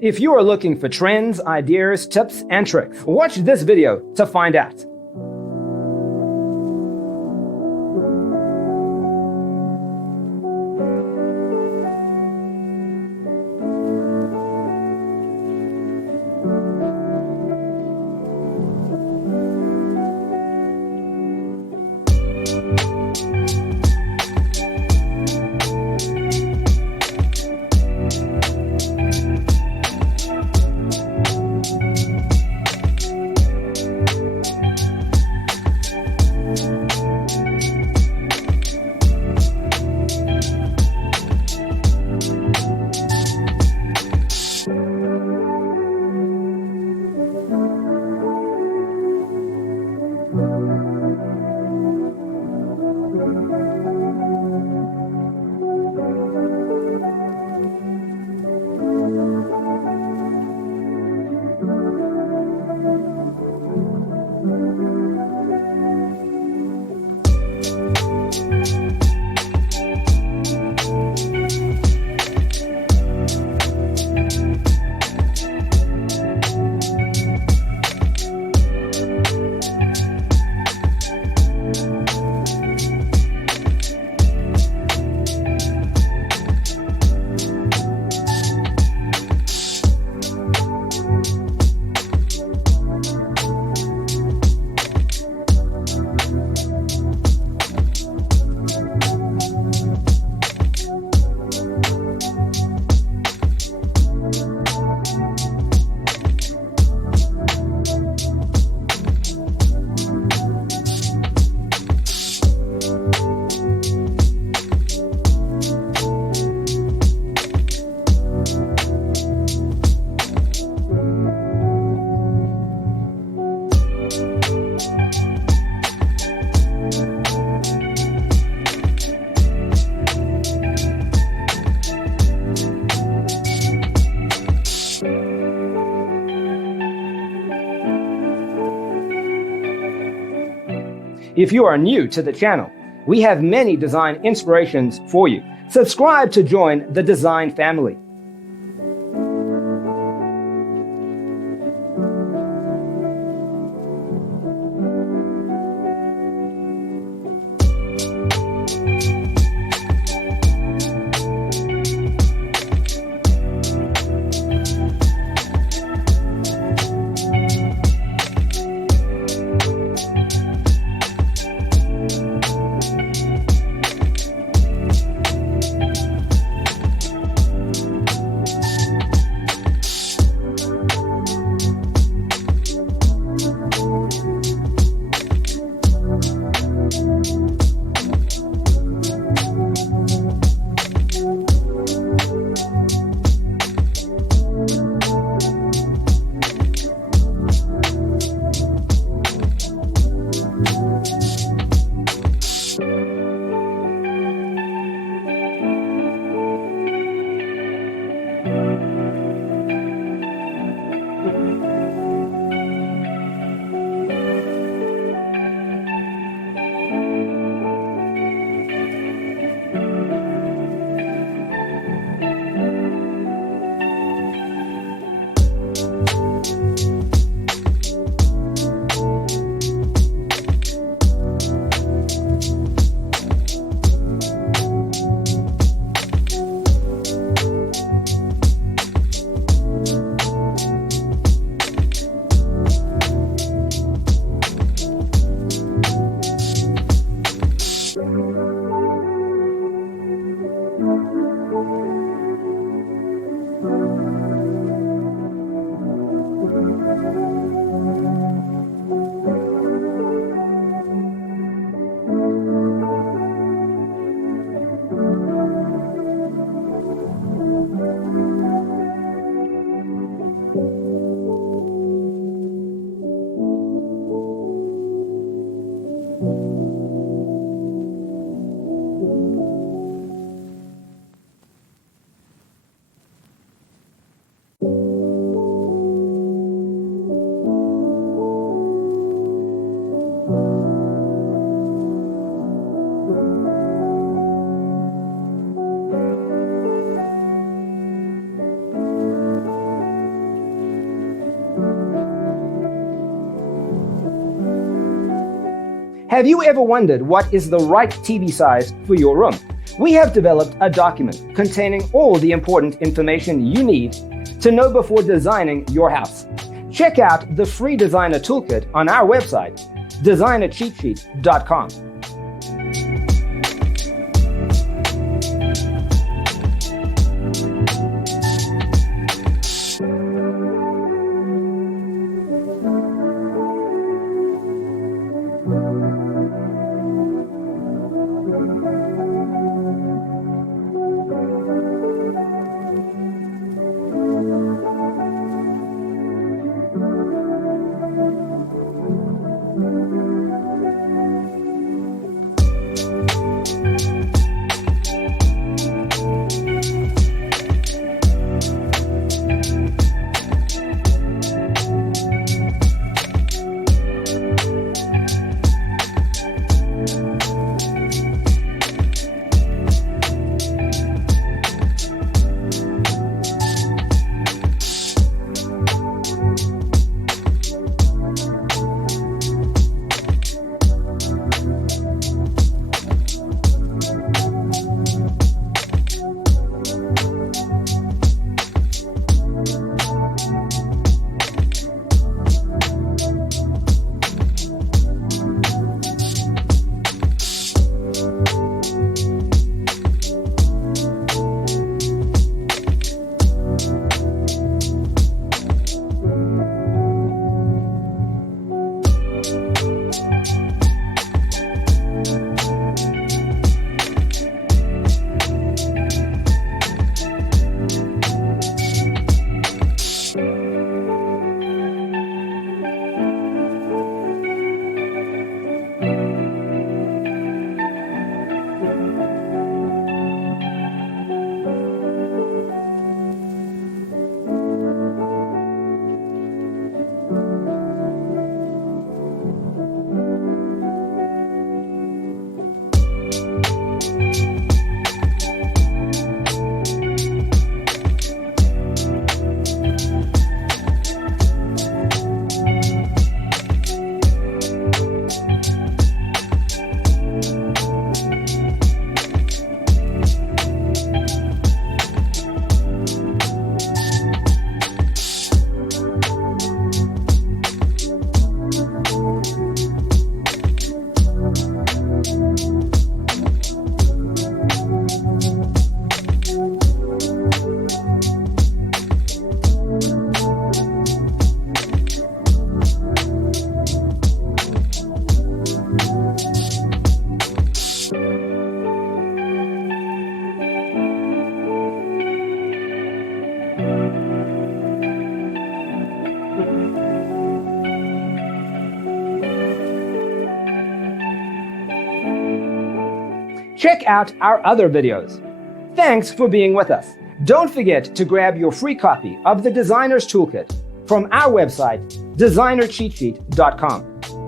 If you are looking for trends, ideas, tips, and tricks, watch this video to find out. If you are new to the channel, we have many design inspirations for you. Subscribe to join the design family. Have you ever wondered what is the right TV size for your room? We have developed a document containing all the important information you need to know before designing your house. Check out the free designer toolkit on our website, designercheatsheet.com. Check out our other videos. Thanks for being with us. Don't forget to grab your free copy of the Designer's Toolkit from our website, designercheatsheet.com.